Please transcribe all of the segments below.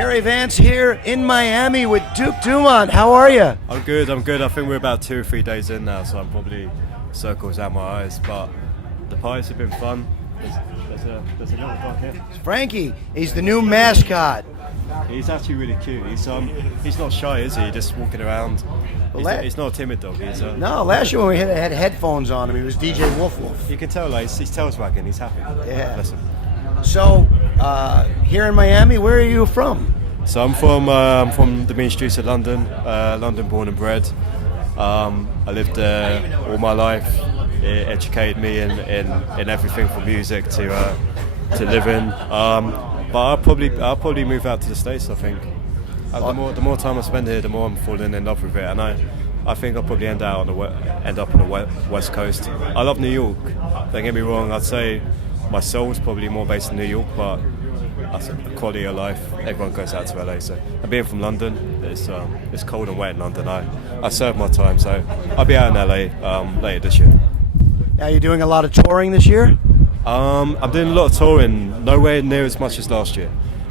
Gary Vance here in Miami with Duke Dumont. How are you? I'm good. I think we're about 2 or 3 days in now, so I'm probably circles out my eyes. But the parties have been fun. There's a little dog here. It's Frankie. He's the new mascot. He's actually really cute. He's not shy, is he? Just walking around. He's not a timid dog. No, last year when we had headphones on him, he was DJ Wolf Wolf. You can tell, like, his tail's wagging. He's happy. Yeah. Bless him. So, here in Miami, where are you from? So I'm from the mean streets of London. London born and bred. I lived there all my life. It educated me in everything from music to living. But I'll probably move out to the States. I think the more time I spend here, the more I'm falling in love with it, and I think I'll probably end up on the West Coast. I love New York. Don't get me wrong. I'd say my soul's probably more based in New York, but that's the quality of life. Everyone goes out to LA. So, and being from London, it's cold and wet in London. I serve my time, so I'll be out in LA later this year. Now you're doing a lot of touring this year? I'm doing a lot of touring, nowhere near as much as last year.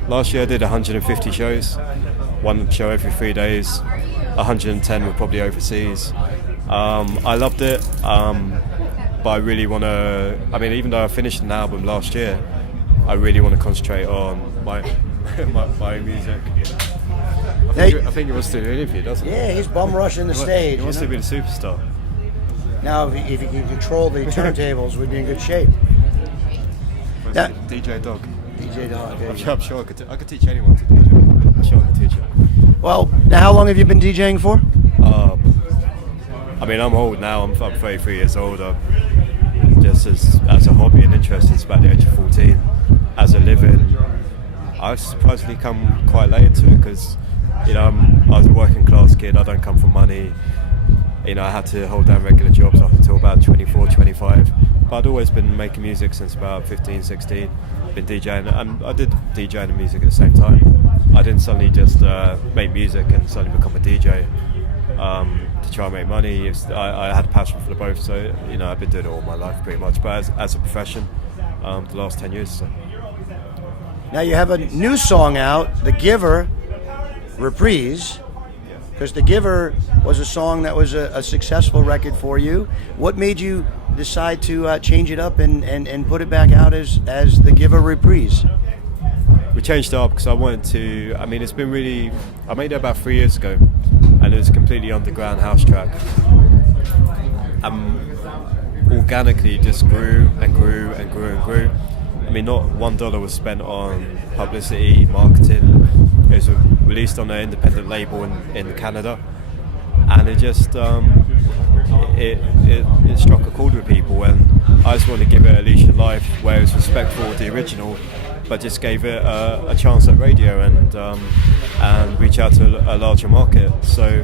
Last year I did 150 shows, one show every 3 days. 110 were probably overseas. I loved it, but I really want to. I mean, even though I finished an album last year, I really want to concentrate on my music. I think he wants to do an interview, doesn't he? Yeah, he's bum rushing the stage. He wants to be the superstar. Now, if you can control the turntables, we'd be in good shape. Yeah. DJ Dog. DJ Dog. I'm sure I could teach anyone to DJ. I'm sure I could teach it. Well, now how long have you been DJing for? I mean, I'm old now. I'm 33 years old. Just as a hobby and interest since about the age of 14. As a living, I've surprisingly come quite late into it because, I was a working class kid. I don't come from money. I had to hold down regular jobs up until about 24, 25. But I'd always been making music since about 15, 16. Been DJing, and I did DJing and music at the same time. I didn't suddenly just make music and suddenly become a DJ to try and make money. I had a passion for the both, so I've been doing it all my life pretty much. But as a profession, the last 10 years. So. Now you have a new song out, The Giver, reprise. Because The Giver was a song that was a successful record for you. What made you decide to change it up and put it back out as The Giver reprise? We changed it up because I wanted to. I mean, it's been really. I made it about 3 years ago, and it was a completely underground house track. Organically, just grew and grew and grew and grew. I mean, not $1 was spent on publicity, marketing. It was released on an independent label in Canada, and it just it struck a chord with people, and I just wanted to give it a leash of life where it was respectful of the original, but just gave it a chance at radio and reach out to a larger market. So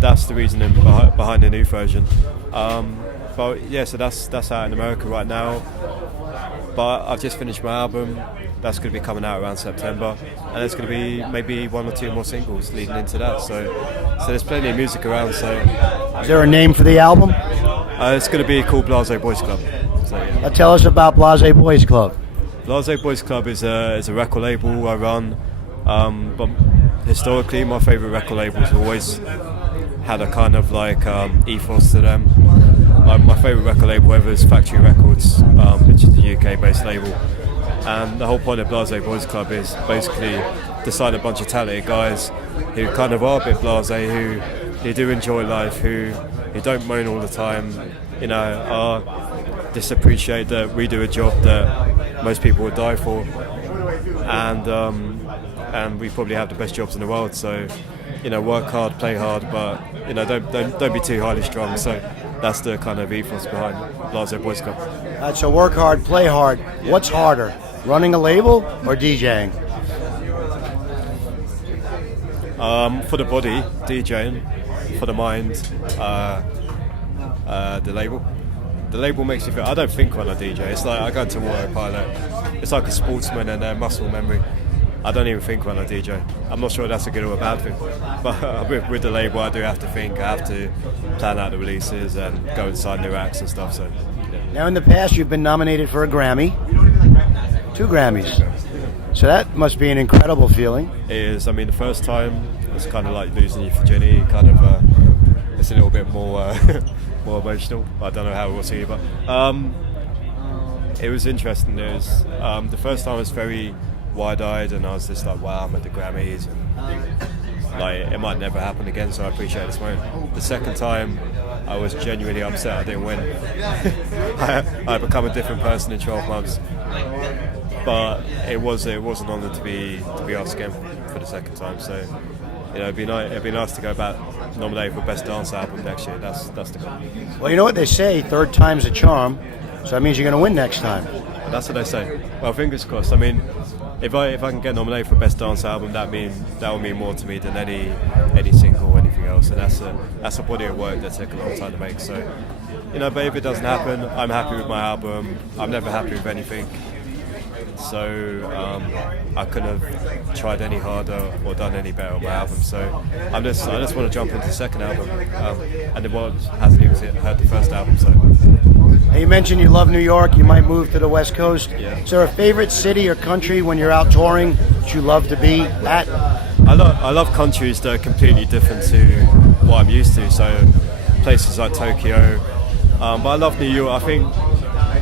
that's the reasoning behind the new version. But yeah, so that's out in America right now. But I've just finished my album. That's going to be coming out around September, and there's going to be maybe 1 or 2 more singles leading into that. So there's plenty of music around. So, is there a name for the album? It's going to be called LAZBOY Boys Club. So, yeah. Tell us about LAZBOY Boys Club. LAZBOY Boys Club is a record label I run. But historically, my favourite record labels always had a kind of like ethos to them. My favourite record label ever is Factory Records, which is a UK-based label. And the whole point of LAZBOY Boys Club is basically to sign a bunch of talented guys who kind of are a bit blasé, who do enjoy life, who don't moan all the time, just appreciate that we do a job that most people would die for, and we probably have the best jobs in the world. So, work hard, play hard, but don't be too highly strung. So that's the kind of ethos behind LAZBOY Boys Club. So work hard, play hard. What's harder, running a label or DJing? For the body, DJing. For the mind, the label. The label makes you feel. I don't think when I DJ. It's like I go into autopilot. It's like a sportsman and their muscle memory. I don't even think when I DJ. I'm not sure that's a good or a bad thing. But with the label, I do have to think. I have to plan out the releases and go inside new acts and stuff. So. Yeah. Now, in the past, you've been nominated for a Grammy, 2 Grammys. So that must be an incredible feeling. It is. I mean, the first time it's kind of like losing your virginity. Kind of, it's a little bit more more emotional. I don't know how it was for you, but it was interesting. It was the first time I was very wide-eyed, and I was just like, "Wow, I'm at the Grammys," and like it might never happen again. So I appreciate this moment. The second time, I was genuinely upset I didn't win. I become a different person in 12 months. But it was an honour to be asked again for the second time. So it'd be nice to go back nominated for Best Dance Album next year. That's the goal. Well, you know what they say, third time's a charm. So that means you're going to win next time. That's what they say. Well, fingers crossed. I mean, if I can get nominated for Best Dance Album, that will mean more to me than any single or anything else. And that's a body of work that took a long time to make. So but if it doesn't happen, I'm happy with my album. I'm never happy with anything. So I couldn't have tried any harder or done any better on my album. So I just want to jump into the second album, and the world hasn't even heard the first album. So you mentioned you love New York. You might move to the West Coast. Yeah. Is there a favorite city or country when you're out touring that you love to be at? I love countries that are completely different to what I'm used to. So places like Tokyo, but I love New York. I think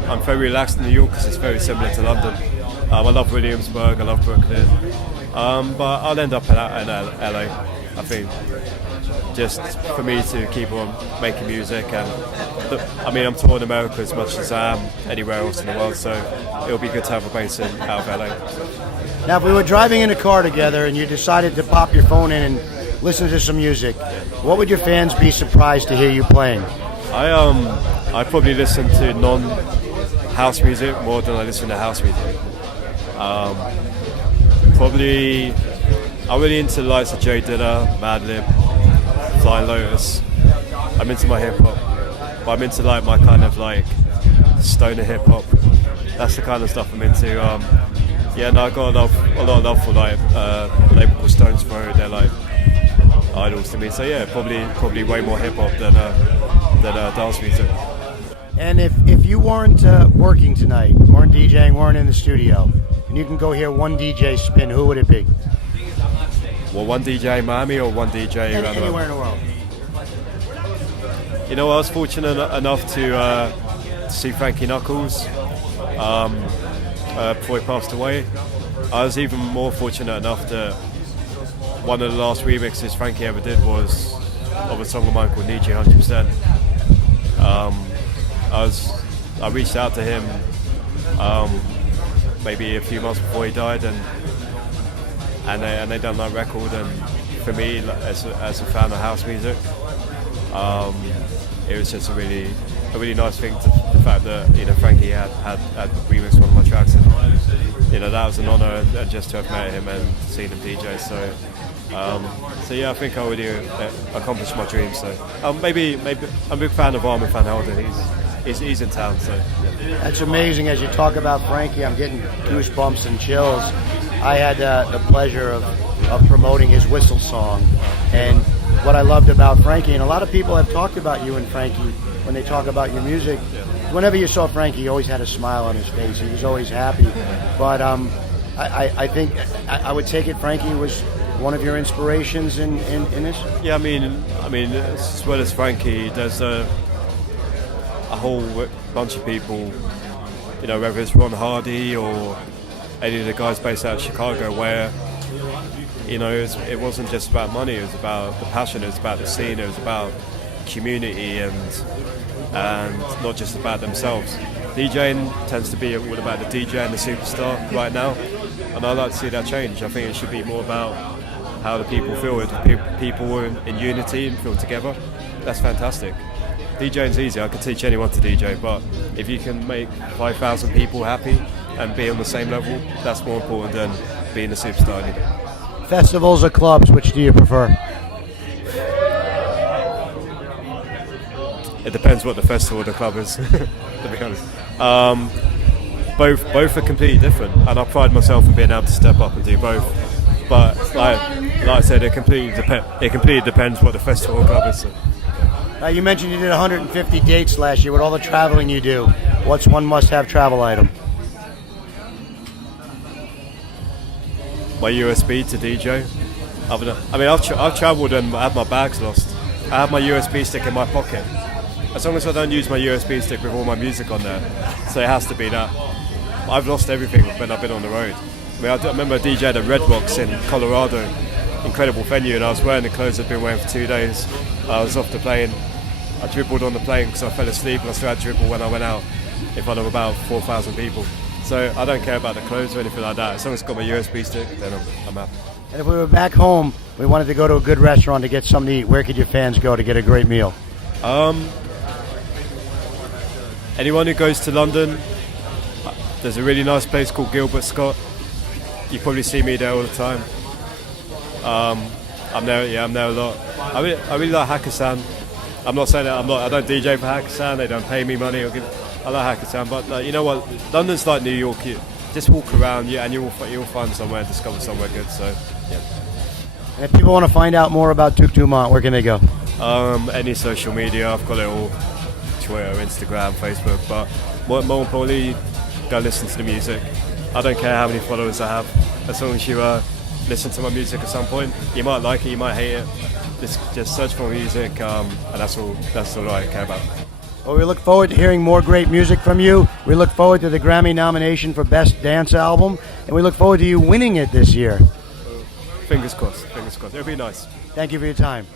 I'm very relaxed in New York because it's very similar to London. I love Williamsburg, I love Brooklyn, but I'll end up in LA. I think just for me to keep on making music, and I'm touring America as much as I am anywhere else in the world, so it'll be good to have a base out of LA. Now, if we were driving in a car together and you decided to pop your phone in and listen to some music, what would your fans be surprised to hear you playing? I probably listen to non-house music more than I listen to house music. Probably, I'm really into the likes of Jay Dilla, Madlib, Flying Lotus. I'm into my hip hop, but I'm into like my kind of like stoner hip hop. That's the kind of stuff I'm into. I got a lot of love for like a label called Stones Throw. They're like idols to me. So yeah, probably way more hip hop than dance music. And if you weren't working tonight, weren't DJing, weren't in the studio, and you can go hear one DJ spin, who would it be? Well, one DJ in Miami or one DJ around the world? Anywhere in the world. I was fortunate enough to see Frankie Knuckles before he passed away. I was even more fortunate enough that one of the last remixes Frankie ever did was of a song of mine called Need You 100%. I reached out to him maybe a few months before he died, and they done that record. And for me, as a fan of house music, it was just a really nice thing. The fact that Frankie had remixed one of my tracks, and that was an honour, and just to have met him and seen him DJ. So yeah, I think I already accomplished my dream. So maybe I'm a big fan of Armand van Helden. He's in town, so yeah. That's amazing. As you talk about Frankie, I'm getting goosebumps and chills. I had the pleasure of promoting his Whistle song, and what I loved about Frankie, and a lot of people have talked about you and Frankie when they talk about your music. Whenever you saw Frankie, he always had a smile on his face. He was always happy. But I think I would take it Frankie was one of your inspirations in this. Yeah, I mean, as well as Frankie, there's a whole bunch of people, whether it's Ron Hardy or any of the guys based out of Chicago, where it wasn't just about money, it was about the passion, it was about the scene, it was about community, and not just about themselves. DJing tends to be all about the DJ and the superstar right now, and I'd like to see that change. I think it should be more about how the people feel. If people are in unity and feel together, that's fantastic. DJing's easy, I could teach anyone to DJ, but if you can make 5,000 people happy and be on the same level, that's more important than being a superstar. Festivals or clubs, which do you prefer? It depends what the festival or the club is, to be honest. Both are completely different, and I pride myself in being able to step up and do both. But like I said, it completely depends what the festival or club is. You mentioned you did 150 dates last year. With all the traveling you do, what's one must-have travel item? my USB to DJ. I've travelled and had my bags lost. I have my USB stick in my pocket. As long as I don't use my USB stick with all my music on there, so it has to be that. I've lost everything when I've been on the road. I remember DJ at Red Rocks in Colorado, incredible venue, and I was wearing the clothes I'd been wearing for 2 days. I was off the plane. I dribbled on the plane because I fell asleep, and I still had to dribble when I went out in front of about 4,000 people. So I don't care about the clothes or anything like that. As long as I've got my USB stick, then I'm happy. And if we were back home, we wanted to go to a good restaurant to get something to eat, where could your fans go to get a great meal? Anyone who goes to London, there's a really nice place called Gilbert Scott. You probably see me there all the time. I'm there a lot. I really like Hakkasan. I'm not saying that I don't DJ for Hakkasan. They don't pay me money. I like Hakkasan, but you know what? London's like New York. You just walk around, and you'll find somewhere and discover somewhere good. So yeah. And if people want to find out more about Duke Dumont, where can they go? Any social media, I've got it all. Twitter, Instagram, Facebook, but more importantly, go listen to the music. I don't care how many followers I have, as long as you listen to my music at some point. You might like it, you might hate it. Just search for music, and that's all I care about. Well, we look forward to hearing more great music from you. We look forward to the Grammy nomination for Best Dance Album, and we look forward to you winning it this year. Fingers crossed. It'll be nice. Thank you for your time.